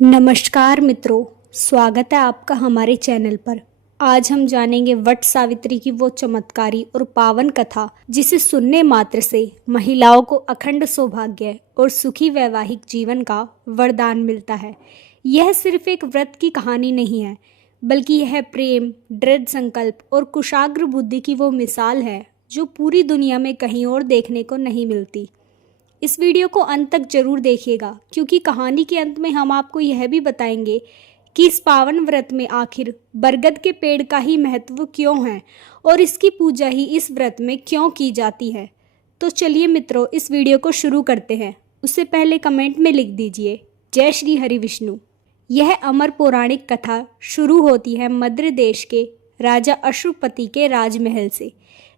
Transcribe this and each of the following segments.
नमस्कार मित्रों, स्वागत है आपका हमारे चैनल पर। आज हम जानेंगे वट सावित्री की वो चमत्कारी और पावन कथा जिसे सुनने मात्र से महिलाओं को अखंड सौभाग्य और सुखी वैवाहिक जीवन का वरदान मिलता है। यह सिर्फ एक व्रत की कहानी नहीं है, बल्कि यह प्रेम, दृढ़ संकल्प और कुशाग्र बुद्धि की वो मिसाल है जो पूरी दुनिया में कहीं और देखने को नहीं मिलती। इस वीडियो को अंत तक जरूर देखिएगा, क्योंकि कहानी के अंत में हम आपको यह भी बताएंगे कि इस पावन व्रत में आखिर बरगद के पेड़ का ही महत्व क्यों है और इसकी पूजा ही इस व्रत में क्यों की जाती है। तो चलिए मित्रों, इस वीडियो को शुरू करते हैं। उससे पहले कमेंट में लिख दीजिए जय श्री हरि विष्णु। यह अमर पौराणिक कथा शुरू होती है मद्र देश के राजा अश्रुपति के राजमहल से।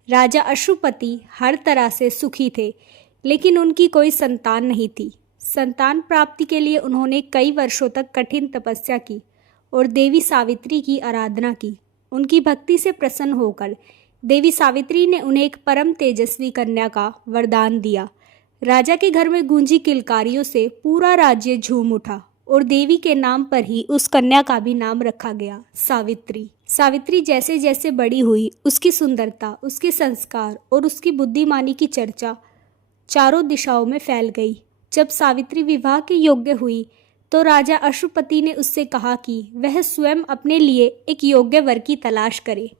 राजा अश्रुपति हर तरह से सुखी थे, लेकिन उनकी कोई संतान नहीं थी। संतान प्राप्ति के लिए उन्होंने कई वर्षों तक कठिन तपस्या की और देवी सावित्री की आराधना की। उनकी भक्ति से प्रसन्न होकर देवी सावित्री ने उन्हें एक परम तेजस्वी कन्या का वरदान दिया। राजा के घर में गूंजी किलकारियों से पूरा राज्य झूम उठा और देवी के नाम पर ही उस कन्या का भी नाम रखा गया, सावित्री। सावित्री जैसे जैसे बड़ी हुई, उसकी सुंदरता, उसके संस्कार और उसकी बुद्धिमानी की चर्चा चारों दिशाओं में फैल गई। जब सावित्री विवाह के योग्य हुई तो राजा अश्रुपति ने उससे कहा कि वह स्वयं अपने लिए एक योग्य वर की तलाश करे।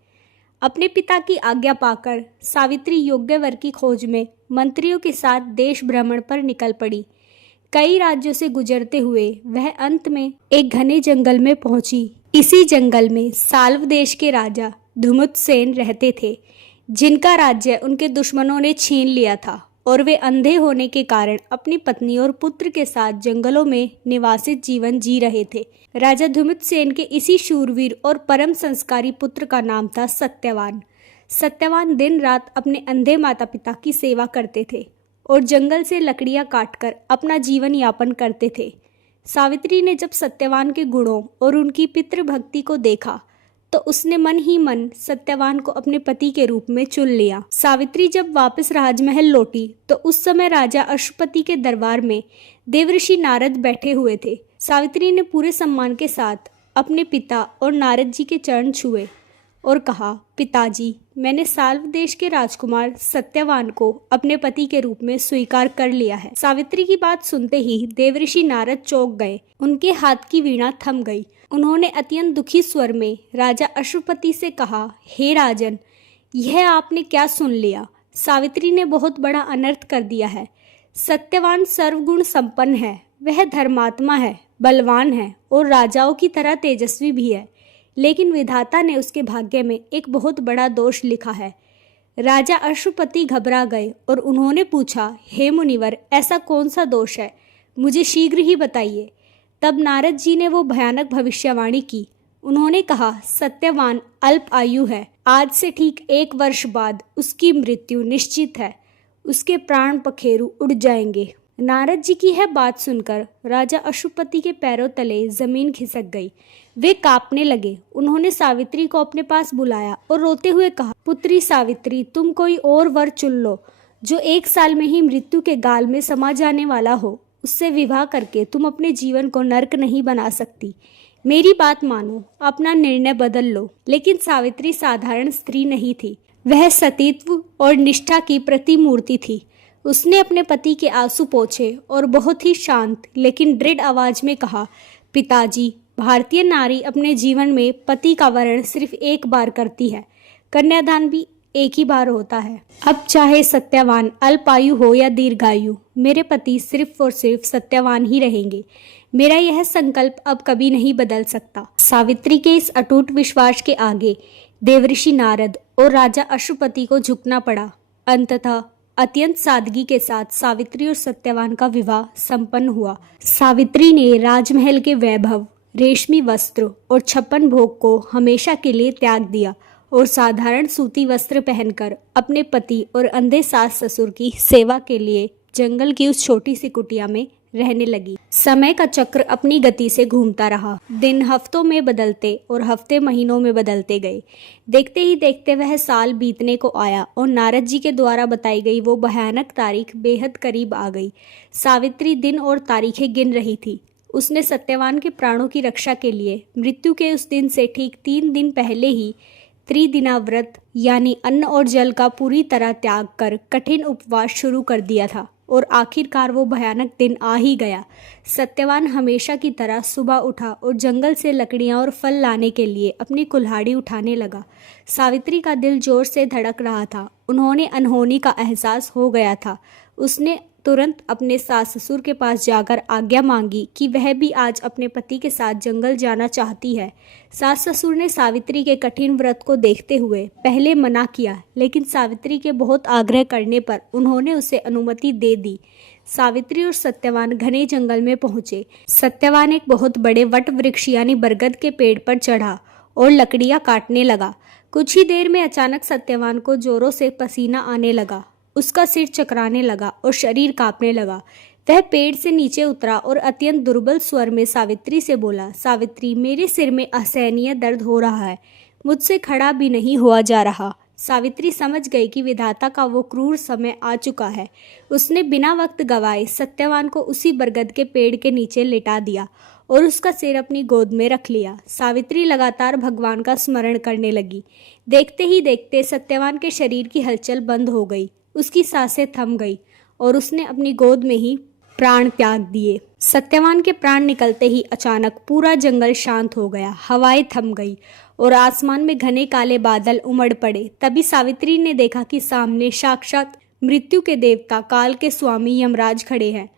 अपने पिता की आज्ञा पाकर सावित्री योग्य वर की खोज में मंत्रियों के साथ देश भ्रमण पर निकल पड़ी। कई राज्यों से गुजरते हुए वह अंत में एक घने जंगल में पहुंची। इसी जंगल में साल्व देश के राजा धुमुतसेन रहते थे, जिनका राज्य उनके दुश्मनों ने छीन लिया था और वे अंधे होने के कारण अपनी पत्नी और पुत्र के साथ जंगलों में निवासित जीवन जी रहे थे। राजा धुमुतसेन के इसी शूरवीर और परम संस्कारी पुत्र का नाम था सत्यवान। सत्यवान दिन रात अपने अंधे माता पिता की सेवा करते थे और जंगल से लकड़ियां काटकर अपना जीवन यापन करते थे। सावित्री ने जब सत्यवान के गुणों और उनकी पितृभक्ति को देखा तो उसने मन ही मन सत्यवान को अपने पति के रूप में चुन लिया। सावित्री जब वापस राजमहल लौटी तो उस समय राजा अश्वपति के दरबार में देवऋषि नारद बैठे हुए थे। सावित्री ने पूरे सम्मान के साथ अपने पिता और नारद जी के चरण छुए और कहा, पिताजी, मैंने साल्व देश के राजकुमार सत्यवान को अपने पति के रूप में स्वीकार कर लिया है। सावित्री की बात सुनते ही देवऋषि नारद चौंक गए। उनके हाथ की वीणा थम गई। उन्होंने अत्यंत दुखी स्वर में राजा अश्वपति से कहा, हे राजन, यह आपने क्या सुन लिया? सावित्री ने बहुत बड़ा अनर्थ कर दिया है। सत्यवान सर्वगुण संपन्न है, वह धर्मात्मा है, बलवान है और राजाओं की तरह तेजस्वी भी है, लेकिन विधाता ने उसके भाग्य में एक बहुत बड़ा दोष लिखा है। राजा अश्वपति घबरा गए और उन्होंने पूछा, हे मुनिवर, ऐसा कौन सा दोष है? मुझे शीघ्र ही बताइए। तब नारद जी ने वो भयानक भविष्यवाणी की। उन्होंने कहा, सत्यवान अल्प आयु है। आज से ठीक 1 वर्ष बाद उसकी मृत्यु निश्चित है। उसके प्राण पखेरु उड़ जाएंगे। नारद जी की यह बात सुनकर राजा अश्वपति के पैरों तले जमीन खिसक गई। वे कांपने लगे। उन्होंने सावित्री को अपने पास बुलाया और रोते हुए कहा, पुत्री सावित्री, तुम कोई और वर चुन लो जो 1 साल में ही मृत्यु के गाल में समा जाने वाला हो। उससे विवाह करके तुम अपने जीवन को नर्क नहीं बना सकती। मेरी बात मानो, अपना निर्णय बदल लो। लेकिन सावित्री साधारण स्त्री नहीं थी, वह सतीत्व और निष्ठा की प्रतिमूर्ति थी। उसने अपने पति के आंसू पोंछे और बहुत ही शांत लेकिन दृढ़ आवाज में कहा, पिताजी, भारतीय नारी अपने जीवन में पति का वरण सिर्फ 1 बार करती है। कन्यादान भी 1 ही बार होता है। अब चाहे सत्यवान अल्पायु हो या दीर्घायु, मेरे पति सिर्फ और सिर्फ सत्यवान ही रहेंगे। मेरा यह संकल्प अब कभी नहीं बदल सकता। सावित्री के इस अटूट विश्वास के आगे देवऋषि नारद और राजा अश्वपति को झुकना पड़ा। अंततः अत्यंत सादगी के साथ सावित्री और सत्यवान का विवाह संपन्न हुआ। सावित्री ने राजमहल के वैभव, रेशमी वस्त्र और 56 भोग को हमेशा के लिए त्याग दिया और साधारण सूती वस्त्र पहनकर अपने पति और अंधे सास ससुर की सेवा के लिए जंगल की उस छोटी सी कुटिया में रहने लगी। समय का चक्र अपनी गति से घूमता रहा। दिन हफ्तों में बदलते और हफ्ते महीनों में बदलते गए। देखते ही देखते वह साल बीतने को आया और नारद जी के द्वारा बताई गई वो भयानक तारीख बेहद करीब आ गई। सावित्री दिन और तारीखें गिन रही थी। उसने सत्यवान के प्राणों की रक्षा के लिए मृत्यु के उस दिन से ठीक 3 दिन पहले ही त्रिदिना व्रत यानी अन्न और जल का पूरी तरह त्याग कर कठिन उपवास शुरू कर दिया था और आखिरकार वो भयानक दिन आ ही गया। सत्यवान हमेशा की तरह सुबह उठा और जंगल से लकड़ियां और फल लाने के लिए अपनी कुल्हाड़ी उठाने लगा। सावित्री का दिल जोर से धड़क रहा था। उन्होंने अनहोनी का एहसास हो गया था। उसने तुरंत अपने सास ससुर के पास जाकर आज्ञा मांगी कि वह भी आज अपने पति के साथ जंगल जाना चाहती है। सास ससुर ने सावित्री के कठिन व्रत को देखते हुए पहले मना किया, लेकिन सावित्री के बहुत आग्रह करने पर उन्होंने उसे अनुमति दे दी। सावित्री और सत्यवान घने जंगल में पहुंचे। सत्यवान एक बहुत बड़े वट वृक्ष यानी बरगद के पेड़ पर चढ़ा और लकड़ियां काटने लगा। कुछ ही देर में अचानक सत्यवान को जोरों से पसीना आने लगा। उसका सिर चकराने लगा और शरीर कांपने लगा। वह पेड़ से नीचे उतरा और अत्यंत दुर्बल स्वर में सावित्री से बोला, सावित्री, मेरे सिर में असहनीय दर्द हो रहा है, मुझसे खड़ा भी नहीं हुआ जा रहा। सावित्री समझ गई कि विधाता का वो क्रूर समय आ चुका है। उसने बिना वक्त गवाए सत्यवान को उसी बरगद के पेड़ के नीचे लिटा दिया और उसका सिर अपनी गोद में रख लिया। सावित्री लगातार भगवान का स्मरण करने लगी। देखते ही देखते सत्यवान के शरीर की हलचल बंद हो गई। उसकी सांसें थम गई और उसने अपनी गोद में ही प्राण त्याग दिए। सत्यवान के प्राण निकलते ही अचानक पूरा जंगल शांत हो गया। हवाएं थम गई और आसमान में घने काले बादल उमड़ पड़े। तभी सावित्री ने देखा कि सामने साक्षात मृत्यु के देवता काल के स्वामी यमराज खड़े हैं।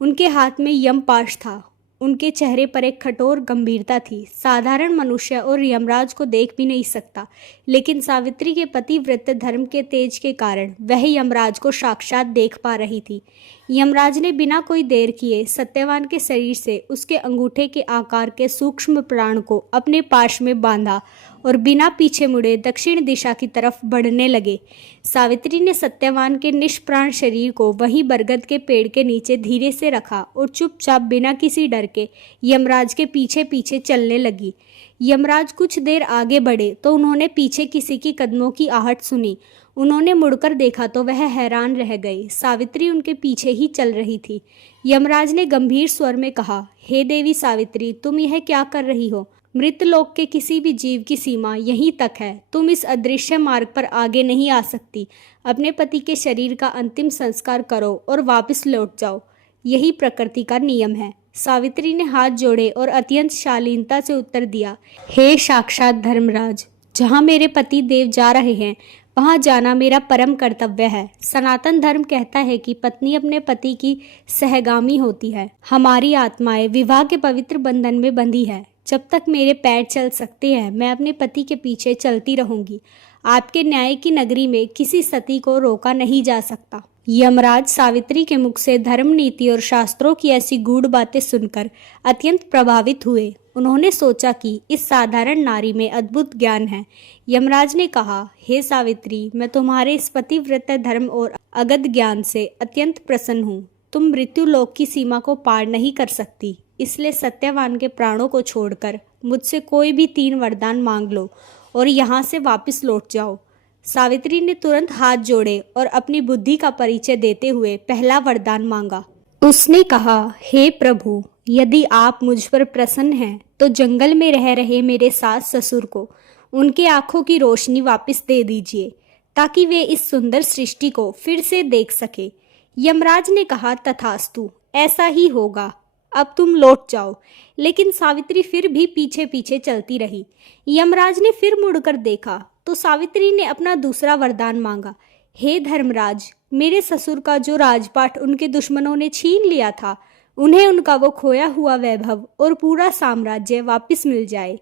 उनके हाथ में यमपाश था। उनके चेहरे पर एक कठोर गंभीरता थी। साधारण मनुष्य और यमराज को देख भी नहीं सकता, लेकिन सावित्री के पतिव्रत धर्म के तेज के कारण वह यमराज को साक्षात देख पा रही थी। यमराज ने बिना कोई देर किए सत्यवान के शरीर से उसके अंगूठे के आकार के सूक्ष्म प्राण को अपने पाश में बांधा और बिना पीछे मुड़े दक्षिण दिशा की तरफ बढ़ने लगे। सावित्री ने सत्यवान के निष्प्राण शरीर को वहीं बरगद के पेड़ के नीचे धीरे से रखा और चुपचाप बिना किसी डर के यमराज के पीछे पीछे चलने लगी। यमराज कुछ देर आगे बढ़े तो उन्होंने पीछे किसी की कदमों की आहट सुनी। उन्होंने मुड़कर देखा तो वह हैरान रह गए। सावित्री उनके पीछे ही चल रही थी। यमराज ने गंभीर स्वर में कहा, हे देवी सावित्री, तुम यह क्या कर रही हो? मृतलोक के किसी भी जीव की सीमा यहीं तक है। तुम इस अदृश्य मार्ग पर आगे नहीं आ सकती। अपने पति के शरीर का अंतिम संस्कार करो और वापस लौट जाओ। यही प्रकृति का नियम है। सावित्री ने हाथ जोड़े और अत्यंत शालीनता से उत्तर दिया, हे साक्षात धर्मराज, जहाँ मेरे पति देव जा रहे हैं वहां जाना मेरा परम कर्तव्य है। सनातन धर्म कहता है कि पत्नी अपने पति की सहगामी होती है। हमारी आत्माएं विवाह के पवित्र बंधन में बंधी है। जब तक मेरे पैर चल सकते हैं मैं अपने पति के पीछे चलती रहूंगी। आपके न्याय की नगरी में किसी सती को रोका नहीं जा सकता। यमराज सावित्री के मुख से धर्म, नीति और शास्त्रों की ऐसी गूढ़ बातें सुनकर अत्यंत प्रभावित हुए। उन्होंने सोचा कि इस साधारण नारी में अद्भुत ज्ञान है। यमराज ने कहा, हे सावित्री, मैं तुम्हारे इस पतिव्रत धर्म और अगध ज्ञान से अत्यंत प्रसन्न हूँ। तुम मृत्यु लोक की सीमा को पार नहीं कर सकती, इसलिए सत्यवान के प्राणों को छोड़कर मुझसे कोई भी 3 वरदान मांग लो और यहाँ से वापस लौट जाओ। सावित्री ने तुरंत हाथ जोड़े और अपनी बुद्धि का परिचय देते हुए पहला वरदान मांगा। उसने कहा, हे प्रभु, यदि आप मुझ पर प्रसन्न हैं तो जंगल में रह रहे मेरे सास ससुर को उनके आंखों की रोशनी वापस दे दीजिए ताकि वे इस सुंदर सृष्टि को फिर से देख सके। यमराज ने कहा, तथास्तु, ऐसा ही होगा। अब तुम लौट जाओ। लेकिन सावित्री फिर भी पीछे पीछे चलती रही। यमराज ने फिर मुड़कर देखा तो सावित्री ने अपना दूसरा वरदान मांगा, हे धर्मराज, मेरे ससुर का जो राजपाट उनके दुश्मनों ने छीन लिया था, उन्हें उनका वो खोया हुआ वैभव और पूरा साम्राज्य वापस मिल जाए।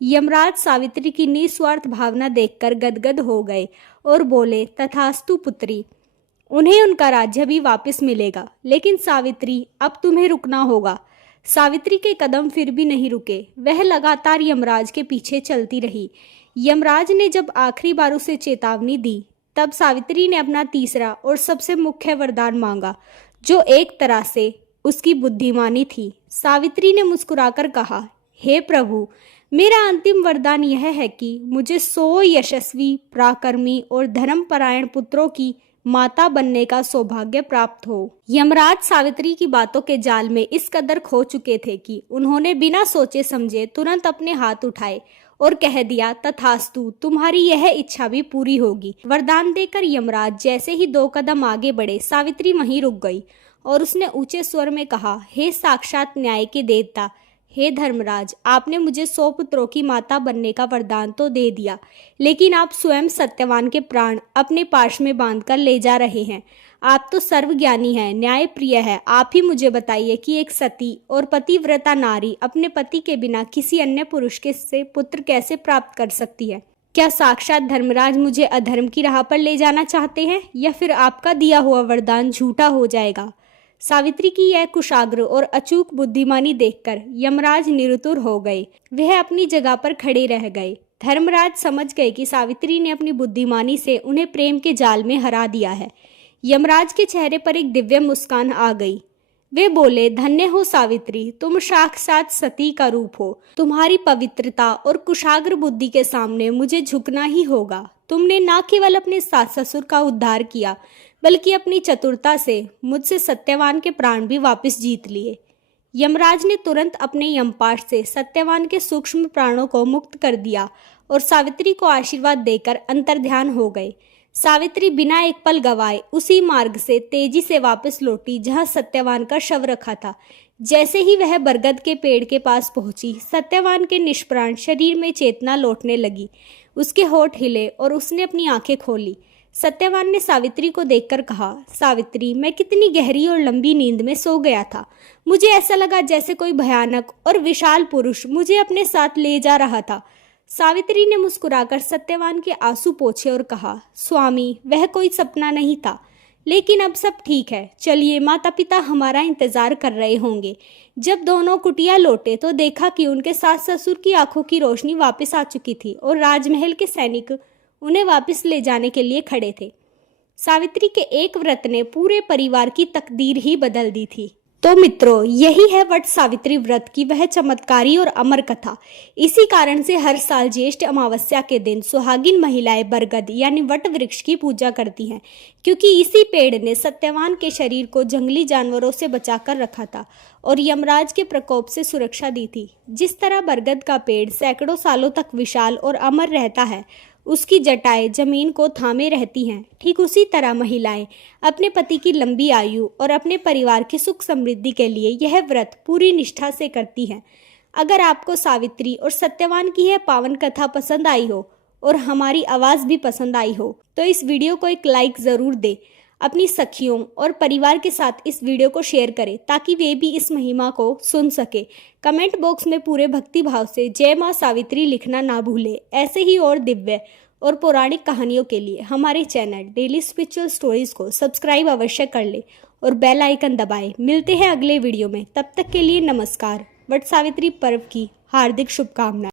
यमराज सावित्री की निस्वार्थ भावना देखकर गदगद हो गए और बोले, तथास्तु पुत्री, उन्हें उनका राज्य भी वापस मिलेगा। लेकिन सावित्री, अब तुम्हें रुकना होगा। सावित्री के कदम फिर भी नहीं रुके। वह लगातार यमराज के पीछे चलती रही। यमराज ने जब आखिरी बार उसे चेतावनी दी तब सावित्री ने अपना तीसरा और सबसे मुख्य वरदान मांगा, जो एक तरह से उसकी बुद्धिमानी थी। सावित्री ने मुस्कुराकर कहा, हे प्रभु, मेरा अंतिम वरदान यह है कि मुझे 100 यशस्वी, पराक्रमी और धर्मपरायण पुत्रों की माता बनने का सौभाग्य प्राप्त हो। यमराज सावित्री की बातों के जाल में इस कदर खो चुके थे कि उन्होंने बिना सोचे समझे तुरंत अपने हाथ उठाए और कह दिया, तथास्तु, तुम्हारी यह इच्छा भी पूरी होगी। वरदान देकर यमराज जैसे ही 2 कदम आगे बढ़े, सावित्री वहीं रुक गई और उसने ऊंचे स्वर में कहा, हे साक्षात न्याय के देवता, हे धर्मराज, आपने मुझे 100 पुत्रों की माता बनने का वरदान तो दे दिया, लेकिन आप स्वयं सत्यवान के प्राण अपने पाश में बांधकर ले जा रहे हैं। आप तो सर्वज्ञानी हैं, न्याय प्रिय है। आप ही मुझे बताइए कि एक सती और पतिव्रता नारी अपने पति के बिना किसी अन्य पुरुष के से पुत्र कैसे प्राप्त कर सकती है? क्या साक्षात धर्मराज मुझे अधर्म की राह पर ले जाना चाहते हैं, या फिर आपका दिया हुआ वरदान झूठा हो जाएगा? सावित्री की यह कुशाग्र और अचूक बुद्धिमानी देखकर यमराज निरुत्तर हो गए। वह अपनी जगह पर खड़े रह गए। धर्मराज समझ गए कि सावित्री ने अपनी बुद्धिमानी से उन्हें प्रेम के जाल में हरा दिया है। यमराज के चेहरे पर एक दिव्य मुस्कान आ गई। वे बोले, धन्य हो सावित्री, तुम साक्षात सती का रूप हो। तुम्हारी पवित्रता और कुशाग्र बुद्धि के सामने मुझे झुकना ही होगा। तुमने न केवल अपने सास ससुर का उद्धार किया, बल्कि अपनी चतुरता से मुझसे सत्यवान के प्राण भी वापस जीत लिए। यमराज ने तुरंत अपने यमपाश से सत्यवान के सूक्ष्म प्राणों को मुक्त कर दिया और सावित्री को आशीर्वाद देकर अंतर्ध्यान हो गए। सावित्री बिना एक पल गवाए उसी मार्ग से तेजी से वापस लौटी जहां सत्यवान का शव रखा था। जैसे ही वह बरगद के पेड़ के पास पहुंची, सत्यवान के निष्प्राण शरीर में चेतना लौटने लगी। उसके होठ हिले और उसने अपनी आंखें खोली। सत्यवान ने सावित्री को देखकर कहा, सावित्री, मैं कितनी गहरी और लंबी नींद में सो गया था। मुझे ऐसा लगा जैसे कोई भयानक और विशाल पुरुष मुझे अपने साथ ले जा रहा था। सावित्री ने मुस्कुराकर सत्यवान के आंसू पोंछे और कहा, स्वामी, वह कोई सपना नहीं था, लेकिन अब सब ठीक है। चलिए, माता पिता हमारा इंतजार कर रहे होंगे। जब दोनों कुटिया लौटे तो देखा कि उनके सास ससुर की आंखों की रोशनी वापस आ चुकी थी और राजमहल के सैनिक उन्हें वापस ले जाने के लिए खड़े थे। सावित्री के एक व्रत ने पूरे परिवार की तकदीर ही बदल दी थी। तो मित्रों, यही है वट सावित्री व्रत की वह चमत्कारी और अमर कथा। इसी कारण से हर साल ज्येष्ठ अमावस्या के दिन सुहागिन महिलाएं बरगद यानी वट वृक्ष की पूजा करती हैं, क्योंकि इसी पेड़ ने सत्यवान के शरीर को जंगली जानवरों से बचाकर रखा था और यमराज के प्रकोप से सुरक्षा दी थी। जिस तरह बरगद का पेड़ सैकड़ों सालों तक विशाल और अमर रहता है, उसकी जटाएं जमीन को थामे रहती हैं, ठीक उसी तरह महिलाएं अपने पति की लंबी आयु और अपने परिवार की सुख समृद्धि के लिए यह व्रत पूरी निष्ठा से करती हैं। अगर आपको सावित्री और सत्यवान की यह पावन कथा पसंद आई हो और हमारी आवाज़ भी पसंद आई हो, तो इस वीडियो को एक लाइक ज़रूर दें। अपनी सखियों और परिवार के साथ इस वीडियो को शेयर करें ताकि वे भी इस महिमा को सुन सके। कमेंट बॉक्स में पूरे भक्ति भाव से जय मां सावित्री लिखना ना भूलें। ऐसे ही और दिव्य और पौराणिक कहानियों के लिए हमारे चैनल डेली स्पिरिचुअल स्टोरीज को सब्सक्राइब अवश्य कर लें और बेल आइकन दबाएं। मिलते हैं अगले वीडियो में, तब तक के लिए नमस्कार। वट सावित्री पर्व की हार्दिक शुभकामनाएं।